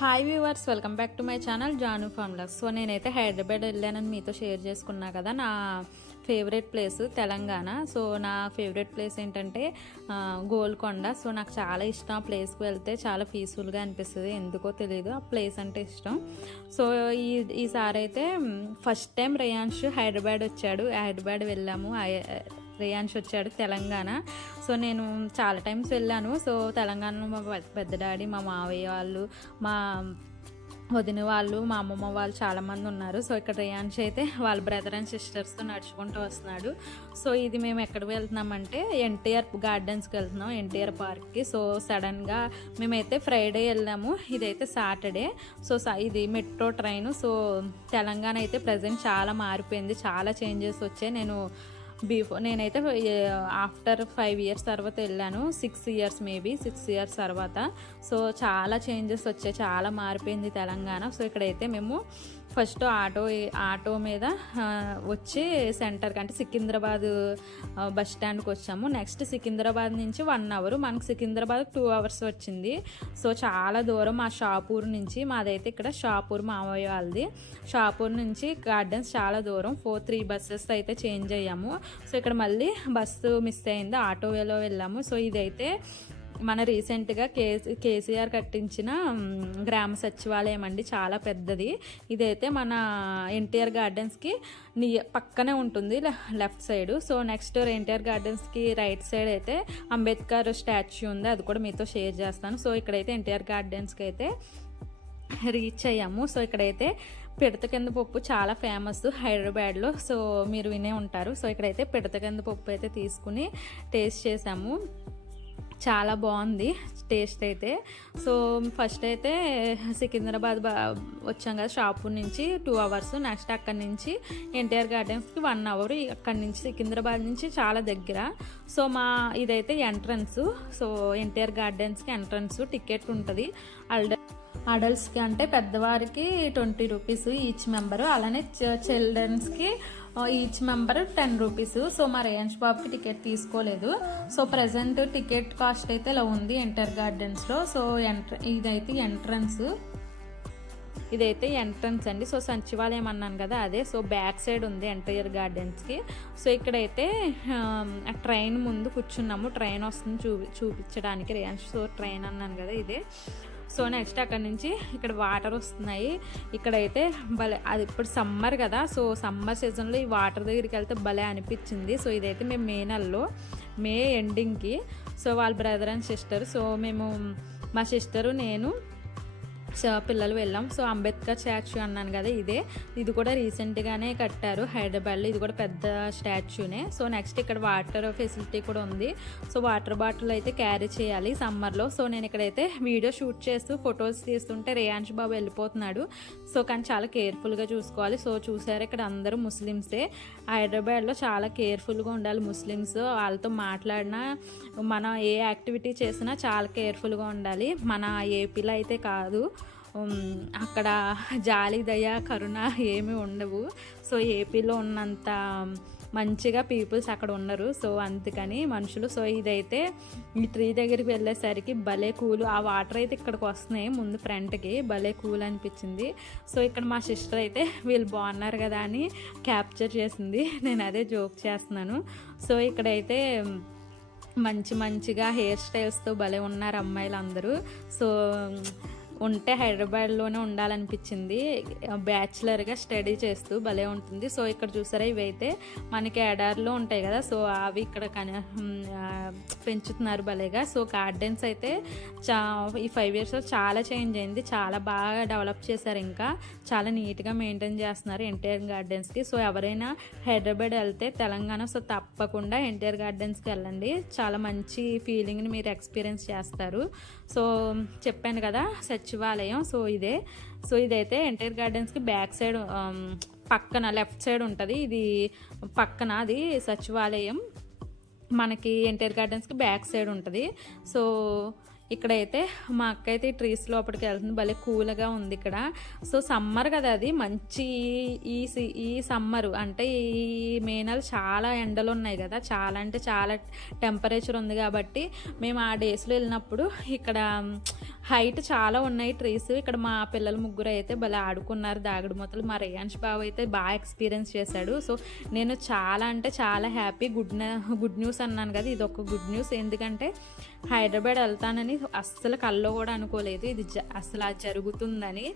Hi viewers, welcome back to my channel Janu formulas. So నేనైతే హైదరాబాద్ వెళ్ళానని మీతో షేర్ చేసుకున్నా కదా, నా ఫేవరెట్ ప్లేస్ తెలంగాణ. సో నా ఫేవరెట్ ప్లేస్ ఏంటంటే గోల్కొండ. సో నాకు చాలా ఇష్టం. ఆ ప్లేస్కి వెళ్తే చాలా పీస్ఫుల్గా అనిపిస్తుంది, ఎందుకో తెలియదు, ఆ ప్లేస్ అంటే ఇష్టం. సో ఈసారి అయితే ఫస్ట్ టైం రేయాన్ష్ హైదరాబాద్ వచ్చాడు. హైదరాబాద్ వెళ్ళాము, రేయాన్ష్ వచ్చాడు తెలంగాణ. సో నేను చాలా టైమ్స్ వెళ్ళాను. సో తెలంగాణలో మా పెద్ద డాడీ, మా మావయ్య వాళ్ళు, మా వదిన వాళ్ళు, మా అమ్మమ్మ వాళ్ళు చాలామంది ఉన్నారు. సో ఇక్కడ రేయాన్ష్ అయితే వాళ్ళ బ్రదర్ అండ్ సిస్టర్స్తో నడుచుకుంటూ వస్తున్నాడు. సో ఇది మేము ఎక్కడికి వెళ్తున్నామంటే ఎన్టీఆర్ గార్డెన్స్కి వెళ్తున్నాం, ఎన్టీఆర్ పార్క్కి. సో సడన్గా మేమైతే ఫ్రైడే వెళ్ళాము, ఇదైతే సాటర్డే. సో ఇది మెట్రో ట్రైన్. సో తెలంగాణ అయితే ప్రజెంట్ చాలా మారిపోయింది, చాలా చేంజెస్ వచ్చాయి. నేనైతే ఆఫ్టర్ 5 years తర్వాత వెళ్ళాను, 6 years మేబీ 6 years తర్వాత. సో చాలా చేంజెస్ వచ్చాయి, చాలా మారిపోయింది తెలంగాణ. సో ఇక్కడైతే మేము ఫస్ట్ ఆటో మీద వచ్చి సెంటర్కి అంటే సికింద్రాబాద్ బస్ స్టాండ్కి వచ్చాము. నెక్స్ట్ సికింద్రాబాద్ నుంచి 1 hour, మనకు సికింద్రాబాద్ 2 hours వచ్చింది. సో చాలా దూరం. మా షాపూర్ నుంచి, మాదైతే ఇక్కడ షాపూర్ మావయ్య వాళ్ళది, షాపూర్ నుంచి గార్డెన్స్ చాలా దూరం. 3 buses అయితే చేంజ్ అయ్యాము. సో ఇక్కడ మళ్ళీ బస్సు మిస్ అయింది, ఆటోలో వెళ్ళాము. సో ఇదైతే మన రీసెంట్గా కేసీఆర్ కట్టించిన గ్రామ సచివాలయం అండి, చాలా పెద్దది. ఇదైతే మన ఎన్టీఆర్ గార్డెన్స్కి పక్కనే ఉంటుంది, left side. So next NTR గార్డెన్స్కి రైట్ సైడ్ అయితే అంబేద్కర్ స్టాచ్యూ ఉంది, అది కూడా మీతో షేర్ చేస్తాను. సో ఇక్కడైతే ఎన్టీఆర్ గార్డెన్స్కి అయితే రీచ్ అయ్యాము. సో ఇక్కడైతే పిడతకింద పప్పు చాలా ఫేమస్ హైదరాబాద్లో, సో మీరు వినే ఉంటారు. సో ఇక్కడైతే పిడతకింద పప్పు అయితే తీసుకుని టేస్ట్ చేసాము, చాలా బాగుంది టేస్ట్ అయితే. సో ఫస్ట్ అయితే సికింద్రాబాద్ వచ్చాం కదా, షాపూర్ నుంచి 2 hours. నెక్స్ట్ అక్కడి నుంచి ఎన్టీఆర్ గార్డెన్స్కి 1 hour. అక్కడి నుంచి సికింద్రాబాద్ నుంచి చాలా దగ్గర. సో ఇదైతే ఎంట్రన్స్. సో ఎన్టీఆర్ గార్డెన్స్కి ఎంట్రన్స్ టికెట్ ఉంటుంది. అడల్ట్స్కి అంటే పెద్దవారికి 20 rupees ఈచ్ మెంబరు, అలానే చిల్డ్రన్స్కి ఈచ్ మెంబర్ 10 rupees. సో మా రేయాన్ష్ బాబుకి టికెట్ తీసుకోలేదు. సో ప్రజెంట్ టికెట్ కాస్ట్ అయితే ఇలా ఉంది ఎన్టీఆర్ గార్డెన్స్లో. సో ఇదైతే ఎంట్రన్స్ అండి. సో సచివాలయం అన్నాను కదా, అదే. సో బ్యాక్ సైడ్ ఉంది ఎన్టీఆర్ గార్డెన్స్కి. సో ఇక్కడైతే ట్రైన్ ముందు కూర్చున్నాము, ట్రైన్ వస్తుంది చూపించడానికి రేయాన్ష్. సో ట్రైన్ అన్నాను కదా, ఇదే. సో నెక్స్ట్ అక్కడ నుంచి ఇక్కడ వాటర్ వస్తున్నాయి. ఇక్కడైతే భలే, అది ఇప్పుడు సమ్మర్ కదా, సో సమ్మర్ సీజన్లో ఈ వాటర్ దగ్గరికి వెళ్తే భలే అనిపించింది. సో ఇదైతే మేము మే ఎండింగ్కి. సో వాళ్ళ బ్రదర్ అండ్ సిస్టర్, సో మేము మా సిస్టరు, నేను, పిల్లలు వెళ్ళాం. సో అంబేద్కర్ స్టాచ్యూ అన్నాను కదా, ఇది కూడా రీసెంట్గానే కట్టారు హైదరాబాద్లో, ఇది కూడా పెద్ద స్టాచ్యూనే. సో నెక్స్ట్ ఇక్కడ వాటర్ ఫెసిలిటీ కూడా ఉంది. సో వాటర్ బాటిల్ అయితే క్యారీ చేయాలి సమ్మర్లో. సో నేను ఇక్కడైతే వీడియో షూట్ చేస్తూ ఫొటోస్ తీస్తుంటే రేయాన్ష్ బాబు వెళ్ళిపోతున్నాడు. సో కానీ చాలా కేర్ఫుల్గా చూసుకోవాలి. సో చూసారు, ఇక్కడ అందరూ ముస్లిమ్సే. హైదరాబాద్లో చాలా కేర్ఫుల్గా ఉండాలి ముస్లిమ్స్. వాళ్ళతో మాట్లాడినా, మనం ఏ యాక్టివిటీ చేసినా చాలా కేర్ఫుల్గా ఉండాలి. మన ఏపీలో అయితే కాదు, అక్కడ జాలి, దయ, కరుణ ఏమీ ఉండవు. సో ఏపీలో ఉన్నంత మంచిగా పీపుల్స్ అక్కడ ఉండరు. సో అందుకని మనుషులు. సో ఇదైతే ఈ ట్రీ దగ్గరికి వెళ్ళేసరికి భలే కూల్. ఆ వాటర్ అయితే ఇక్కడికి వస్తున్నాయి ముందు ఫ్రంట్కి, భలే కూల్ అనిపించింది. సో ఇక్కడ మా సిస్టర్ అయితే వీళ్ళు బాగున్నారు కదా అని క్యాప్చర్ చేసింది, నేను అదే జోక్ చేస్తున్నాను. సో ఇక్కడైతే మంచిగా హెయిర్ స్టైల్స్తో భలే ఉన్నారు అమ్మాయిలు అందరూ. సో ఉంటే హైదరాబాద్లోనే ఉండాలనిపించింది, బ్యాచులర్గా స్టడీ చేస్తూ భలే ఉంటుంది. సో ఇక్కడ చూసారా, ఇవైతే మనకి ఎడారిలో ఉంటాయి కదా, సో అవి ఇక్కడ పెంచుతున్నారు భలేగా. సో గార్డెన్స్ అయితే ఈ 5 yearsలో చాలా చేంజ్ అయింది, చాలా బాగా డెవలప్ చేశారు, ఇంకా చాలా నీట్గా మెయింటైన్ చేస్తున్నారు ఎన్టీఆర్ గార్డెన్స్కి. సో ఎవరైనా హైదరాబాద్ వెళ్తే తెలంగాణ, సో తప్పకుండా ఎన్టీఆర్ గార్డెన్స్కి వెళ్ళండి, చాలా మంచి ఫీలింగ్ని మీరు ఎక్స్పీరియన్స్ చేస్తారు. సో చెప్పాను కదా సచివాలయం, సో ఇదైతే ఎన్టీఆర్ గార్డెన్స్కి బ్యాక్ సైడ్ పక్కన లెఫ్ట్ సైడ్ ఉంటుంది, ఇది పక్కన అది సచివాలయం. మనకి ఎన్టీఆర్ గార్డెన్స్కి బ్యాక్ సైడ్ ఉంటుంది. సో ఇక్కడైతే మా అక్క అయితే ఈ ట్రీస్ లోపలికి వెళ్తుంది, భలే కూల్గా ఉంది ఇక్కడ. సో సమ్మర్ కదా, అది మంచి ఈ సమ్మరు అంటే ఈ మే నెల చాలా ఎండలు ఉన్నాయి కదా, చాలా అంటే చాలా టెంపరేచర్ ఉంది కాబట్టి మేము ఆ డేస్లో వెళ్ళినప్పుడు ఇక్కడ హైట్ చాలా ఉన్నాయి ట్రీస్. ఇక్కడ మా పిల్లలు ముగ్గురు అయితే భలే ఆడుకున్నారు దాగుడు మూతలు. మా రేయాన్ష్ బాబు అయితే బాగా ఎక్స్పీరియన్స్ చేశాడు. సో నేను చాలా అంటే చాలా హ్యాపీ. గుడ్ న్యూస్ అన్నాను కదా, ఇది ఒక గుడ్ న్యూస్. ఎందుకంటే హైదరాబాద్ వెళ్తానని అస్సలు కల్లో కూడా అనుకోలేదు, ఇది అసలు అది జరుగుతుందని.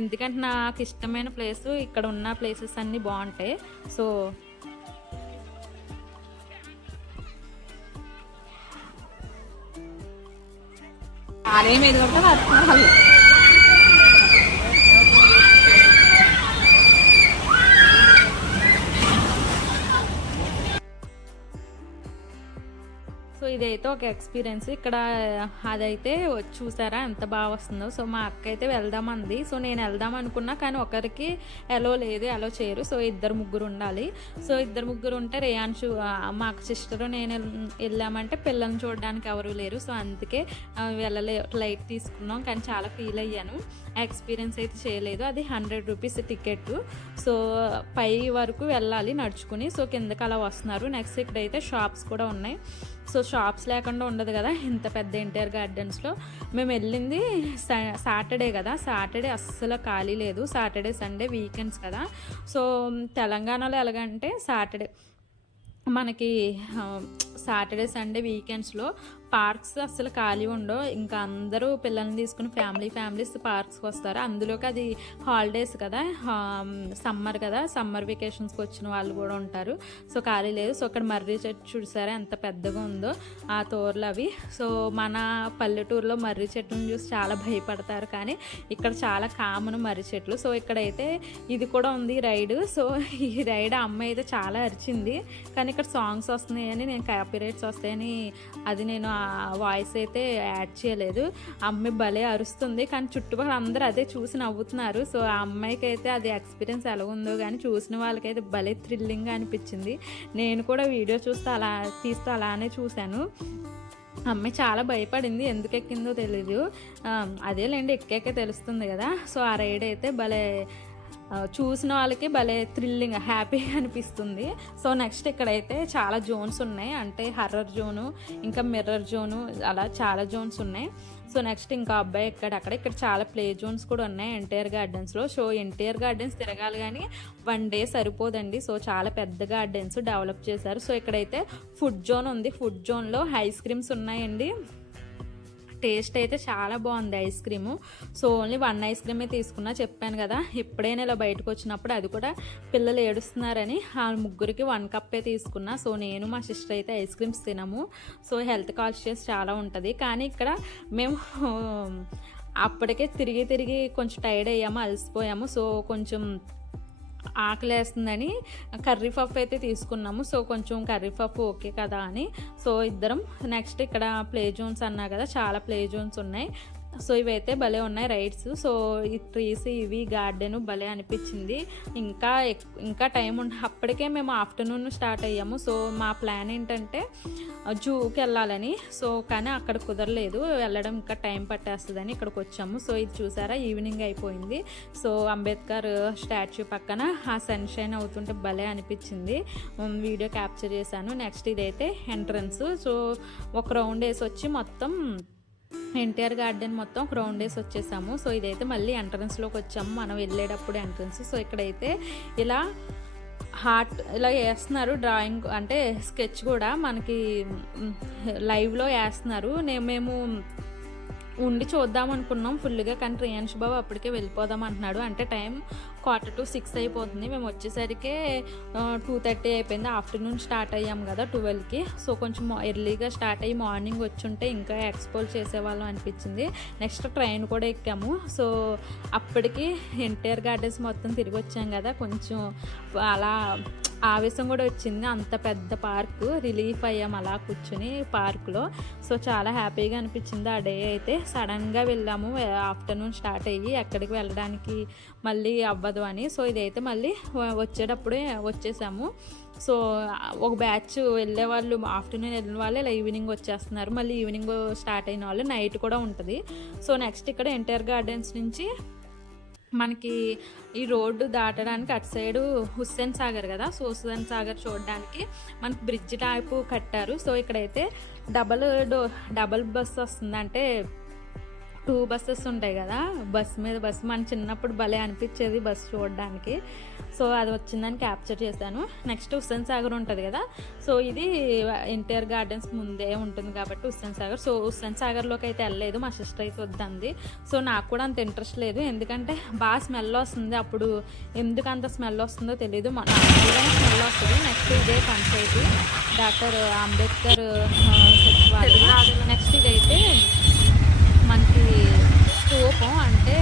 ఎందుకంటే నాకు ఇష్టమైన ప్లేస్, ఇక్కడ ఉన్న ప్లేసెస్ అన్నీ బాగుంటాయి. సో ఆలయం ఏది ఉంటుంది అది. సో ఇదైతే ఒక ఎక్స్పీరియన్స్. ఇక్కడ అదైతే చూసారా ఎంత బాగా వస్తుందో. సో మా అక్క అయితే వెళ్దామంది. సో నేను వెళ్దాం అనుకున్నా, కానీ ఒకరికి ఎలో లేదు, ఎలో చేయరు. సో ఇద్దరు ముగ్గురు ఉండాలి. సో ఇద్దరు ముగ్గురు ఉంటే రేయాన్షు మా సిస్టరు నేను వెళ్ళామంటే పిల్లల్ని చూడడానికి ఎవరు లేరు. సో అందుకే లైట్ తీసుకున్నాం, కానీ చాలా ఫీల్ అయ్యాను. ఎక్స్పీరియన్స్ అయితే చేయలేదు. అది 100 రూపీస్ టికెట్. సో పై వరకు వెళ్ళాలి నడుచుకుని. సో కిందకి అలా వస్తున్నారు. నెక్స్ట్ ఇక్కడైతే షాప్స్ కూడా ఉన్నాయి. సో షాప్స్ లేకుండా ఉండదు కదా ఇంత పెద్ద ఎన్టీఆర్ గార్డెన్స్లో. మేము వెళ్ళింది సాటర్డే కదా, సాటర్డే అస్సలు ఖాళీ లేదు. సాటర్డే సండే వీకెండ్స్ కదా. సో తెలంగాణలో ఎలాగంటే సాటర్డే మనకి సాటర్డే సండే వీకెండ్స్లో పార్క్స్ అస్సలు ఖాళీ ఉండవు. ఇంకా అందరూ పిల్లల్ని తీసుకుని ఫ్యామిలీస్ పార్క్స్కి వస్తారు. అందులోకి అది హాలిడేస్ కదా, సమ్మర్ కదా, సమ్మర్ వెకేషన్స్కి వచ్చిన వాళ్ళు కూడా ఉంటారు. సో ఖాళీ లేదు. సో అక్కడ మర్రి చెట్టు చూసారా ఎంత పెద్దగా ఉందో ఆ తోరలు అవి. సో మన పల్లెటూరులో మర్రి చెట్టును చూసి చాలా భయపడతారు, కానీ ఇక్కడ చాలా కామన్ మర్రి చెట్లు. సో ఇక్కడైతే ఇది కూడా ఉంది రైడ్. సో ఈ రైడ్ అమ్మాయి అయితే చాలా అరిచింది, కానీ ఇక్కడ సాంగ్స్ వస్తున్నాయని, నేను కాపీరైట్స్ వస్తాయని అది నేను వాయిస్ అయితే యాడ్ చేయలేదు. అమ్మాయి భలే అరుస్తుంది, కానీ చుట్టుపక్కల అందరూ అదే చూసి నవ్వుతున్నారు. సో ఆ అమ్మాయికి అయితే అది ఎక్స్పీరియన్స్ ఎలా ఉందో కానీ చూసిన వాళ్ళకైతే భలే థ్రిల్లింగ్గా అనిపించింది. నేను కూడా వీడియో తీస్తూ అలానే చూశాను. అమ్మాయి చాలా భయపడింది, ఎందుకు ఎక్కిందో తెలీదు. అదేలేండి ఎక్కాకే తెలుస్తుంది కదా. సో ఆ రైడ్ అయితే భలే చూసిన వాళ్ళకి భలే థ్రిల్లింగ్ హ్యాపీగా అనిపిస్తుంది. సో నెక్స్ట్ ఇక్కడైతే చాలా జోన్స్ ఉన్నాయి, అంటే హర్రర్ జోను, ఇంకా మిర్రర్ జోను, అలా చాలా జోన్స్ ఉన్నాయి. సో నెక్స్ట్ ఇంకా అబ్బాయి ఇక్కడ చాలా ప్లే జోన్స్ కూడా ఉన్నాయి ఎన్టీఆర్ గార్డెన్స్లో. సో ఎన్టీఆర్ గార్డెన్స్ తిరగాలి కానీ 1 డే సరిపోదండి. సో చాలా పెద్ద గార్డెన్స్ డెవలప్ చేశారు. సో ఇక్కడైతే ఫుడ్ జోన్ ఉంది. ఫుడ్ జోన్లో ఐస్ క్రీమ్స్ ఉన్నాయండి. టేస్ట్ అయితే చాలా బాగుంది ice cream. So only 1 ice క్రీమే తీసుకున్నా, చెప్పాను కదా ఎప్పుడైనా ఇలా బయటకు వచ్చినప్పుడు. అది కూడా పిల్లలు ఏడుస్తున్నారని ఆ ముగ్గురికి 1 కప్పే తీసుకున్నా. సో నేను మా సిస్టర్ అయితే ఐస్ క్రీమ్స్ తినము. సో హెల్త్ కాన్షియస్ చాలా ఉంటుంది. కానీ ఇక్కడ మేము అప్పటికే తిరిగి కొంచెం టైర్డ్ అయ్యాము, అలసిపోయాము. సో కొంచెం ఆకలి వేస్తుందని కర్రీ పఫ్ అయితే తీసుకున్నాము. సో కొంచెం కర్రీ పఫ్ ఓకే కదా అని. సో ఇద్దరం నెక్స్ట్ ఇక్కడ ప్లే జోన్స్ అన్నా కదా, చాలా ప్లే జోన్స్ ఉన్నాయి. సో ఇవైతే భలే ఉన్నాయి రైడ్స్. సో ఈ ట్రీస్ ఇవి గార్డెన్ భలే అనిపించింది. ఇంకా టైం అప్పటికే మేము ఆఫ్టర్నూన్ స్టార్ట్ అయ్యాము. సో మా ప్లాన్ ఏంటంటే జూకి వెళ్ళాలని. సో కానీ అక్కడ కుదరలేదు, వెళ్ళడం ఇంకా టైం పట్టేస్తుందని ఇక్కడికి వచ్చాము. సో ఇది చూసారా ఈవినింగ్ అయిపోయింది. సో అంబేద్కర్ స్టాచ్యూ పక్కన ఆ సన్షైన్ అవుతుంటే భలే అనిపించింది, వీడియో క్యాప్చర్ చేశాను. నెక్స్ట్ ఇదైతే ఎంట్రన్స్. సో ఒక రౌండ్ వేసి వచ్చి మొత్తం ఎన్టీఆర్ గార్డెన్ మొత్తం ఒక రౌండ్ వేసి వచ్చేసాము. సో ఇదైతే మళ్ళీ ఎంట్రన్స్లోకి వచ్చాము, మనం వెళ్ళేటప్పుడు ఎంట్రన్స్. సో ఇక్కడైతే ఇలా హార్ట్ ఇలా వేస్తున్నారు, డ్రాయింగ్ అంటే స్కెచ్ కూడా మనకి లైవ్లో వేస్తున్నారు. మేము ఉండి చూద్దాం అనుకున్నాం ఫుల్గా, కానీ రేయాన్ష్ బాబు అప్పటికే వెళ్ళిపోదాం అంటున్నాడు. అంటే టైం 5:45 అయిపోతుంది. మేము వచ్చేసరికి 2:30 అయిపోయింది. ఆఫ్టర్నూన్ స్టార్ట్ అయ్యాం కదా 12కి. సో కొంచెం ఎర్లీగా స్టార్ట్ అయ్యి మార్నింగ్ వచ్చుంటే ఇంకా ఎక్స్ప్లోర్ చేసేవాళ్ళం అనిపించింది. నెక్స్ట్ ట్రైన్ కూడా ఎక్కాము. సో అప్పటికి ఎన్టీఆర్ గార్డెన్స్ మొత్తం తిరిగి వచ్చాం కదా, కొంచెం అలా ఆవేశం కూడా వచ్చింది. అంత పెద్ద పార్కు, రిలీఫ్ అయ్యాం అలా కూర్చుని పార్కులో. సో చాలా హ్యాపీగా అనిపించింది ఆ డే అయితే. సడన్గా వెళ్ళాము, ఆఫ్టర్నూన్ స్టార్ట్ అయ్యి ఎక్కడికి వెళ్ళడానికి మళ్ళీ అవ్వదు అని. సో ఇదైతే మళ్ళీ వచ్చేటప్పుడే వచ్చేసాము. సో ఒక బ్యాచ్ వెళ్ళే వాళ్ళు ఆఫ్టర్నూన్ వెళ్ళిన వాళ్ళే ఇలా ఈవినింగ్ వచ్చేస్తున్నారు, మళ్ళీ ఈవినింగ్ స్టార్ట్ అయిన వాళ్ళు నైట్ కూడా ఉంటుంది. సో నెక్స్ట్ ఇక్కడ ఎన్టీఆర్ గార్డెన్స్ నుంచి మనకి ఈ రోడ్డు దాటడానికి అటు సైడు హుస్సేన్ సాగర్ కదా, సో హుస్సేన్ సాగర్ చూడడానికి మనకి బ్రిడ్జ్ టైపు కట్టారు. సో ఇక్కడైతే డబల్ బస్ వస్తుంది, అంటే 2 బస్సెస్ ఉంటాయి కదా, బస్సు మీద బస్సు. మన చిన్నప్పుడు భలే అనిపించేది బస్సు చూడడానికి. సో అది వచ్చిందని క్యాప్చర్ చేశాను. నెక్స్ట్ హుస్సేన్ సాగర్ ఉంటుంది కదా, సో ఇది ఎన్టీఆర్ గార్డెన్స్ ముందే ఉంటుంది కాబట్టి హుస్సేన్ సాగర్. సో హుస్సేన్ సాగర్లోకి అయితే వెళ్ళలేదు, మా సిస్టర్ అయితే వద్దంది. సో నాకు కూడా అంత ఇంట్రెస్ట్ లేదు, ఎందుకంటే బాగా స్మెల్ వస్తుంది. అప్పుడు ఎందుకు అంత స్మెల్ వస్తుందో తెలీదు, నార్మల్గానే స్మెల్ వస్తుంది. నెక్స్ట్ ఇదే పంచాయతీ డాక్టర్ అంబేద్కర్ సచివాలయం. నెక్స్ట్ ఇదైతే మనకి స్తూపం, అంటే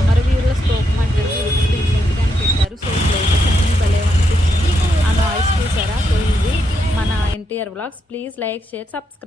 అమరవీరుల స్తూపం అంటే రీసెంట్గా పెట్టారు. సో ప్లేసెస్ అన్నీ భలే అనిపించింది, ఆ నాయిస్ చూసారా. సో ఇది మన NTR vlogs. Please like, share, subscribe.